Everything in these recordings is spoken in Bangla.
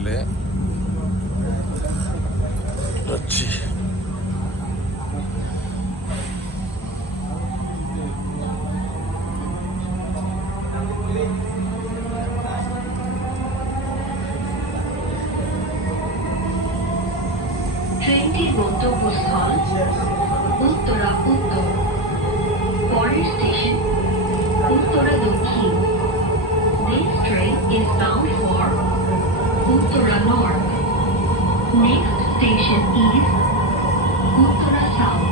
হোটেলে যাচ্ছি। ট্রেনটির গন্তব্যস্থল উত্তরা উত্তর, পরের স্টেশন উত্তরা দক্ষিণ। This train is bound for Uttara North. Next station is Uttara South.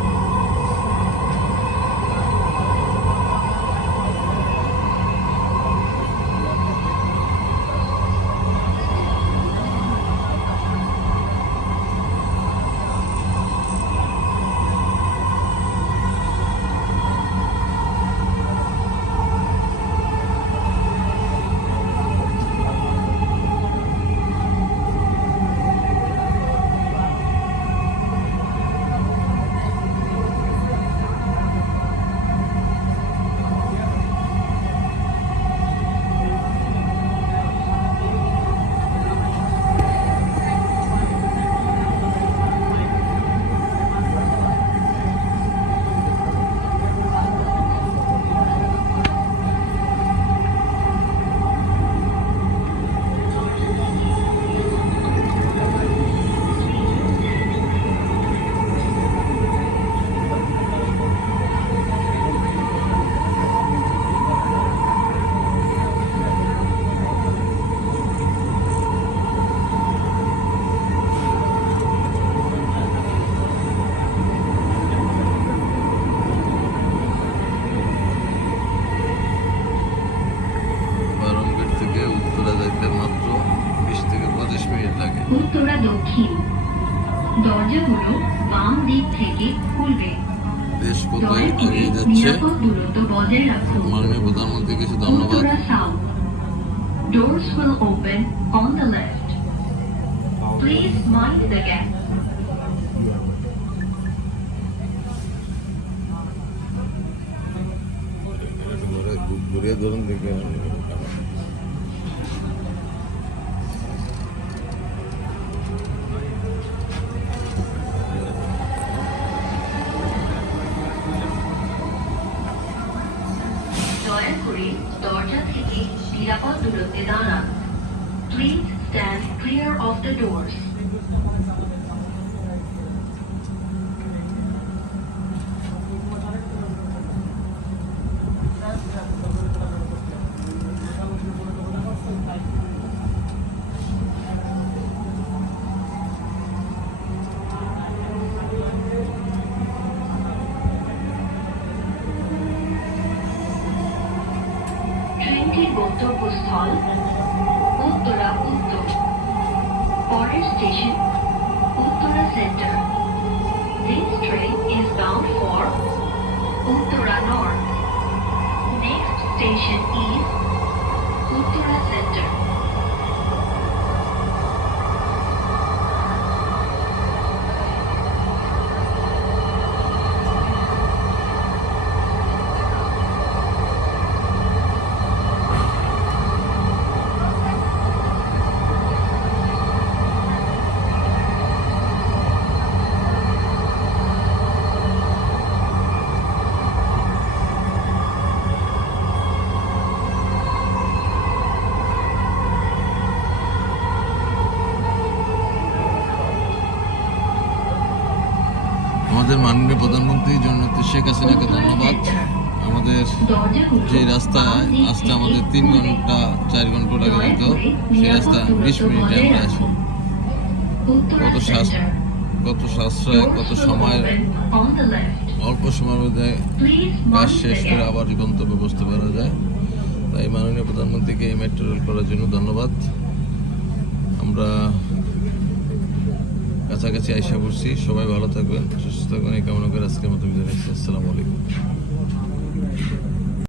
Uttara দক্ষিণ, দরজাগুলো বাম দিক থেকে খুলবে। দেশ কোথায় এগিয়ে যাচ্ছে, নিরাপদ দূরত্ব বজায় রাখুন। মাননীয় প্রধানমন্ত্রী কিছু ধন্যবাদ। Uttara south, doors will open on the left. Please mind the gap. ঘুরে ধরুন দেখে দয়া করে দরজা থেকে নিরাপদ দূরত্বে দাঁড়ান। Please stand clear of the doors. ট্রেনটির গন্তব্যস্থল উত্তরা উত্তর, পরের station Uttara centre. This train is bound for Uttara North. Next station is Uttara Center. আমাদের মাননীয় প্রধানমন্ত্রী জননেত্রী শেখ হাসিনাকে ধন্যবাদ। আমাদের যে রাস্তা আসতে আমাদের 3 ঘন্টা 4 ঘন্টা লাগে যেত, সেই রাস্তা 20 মিনিটে আমরা আসি। কত সাশ্রয়, কত সময়ের অল্প সময়ের মধ্যে কাজ শেষ করে আবার গন্তব্যে বসতে পারা যায়। তাই মাননীয় প্রধানমন্ত্রীকে এই মেট্রো রেল করার জন্য ধন্যবাদ। আমরা কাছাকাছি আইসা পড়ছি। সবাই ভালো থাকবেন, সুস্থ থাকবেন এই কামনা করে আজকের মতো বিদায় নিচ্ছি। আসসালামু আলাইকুম।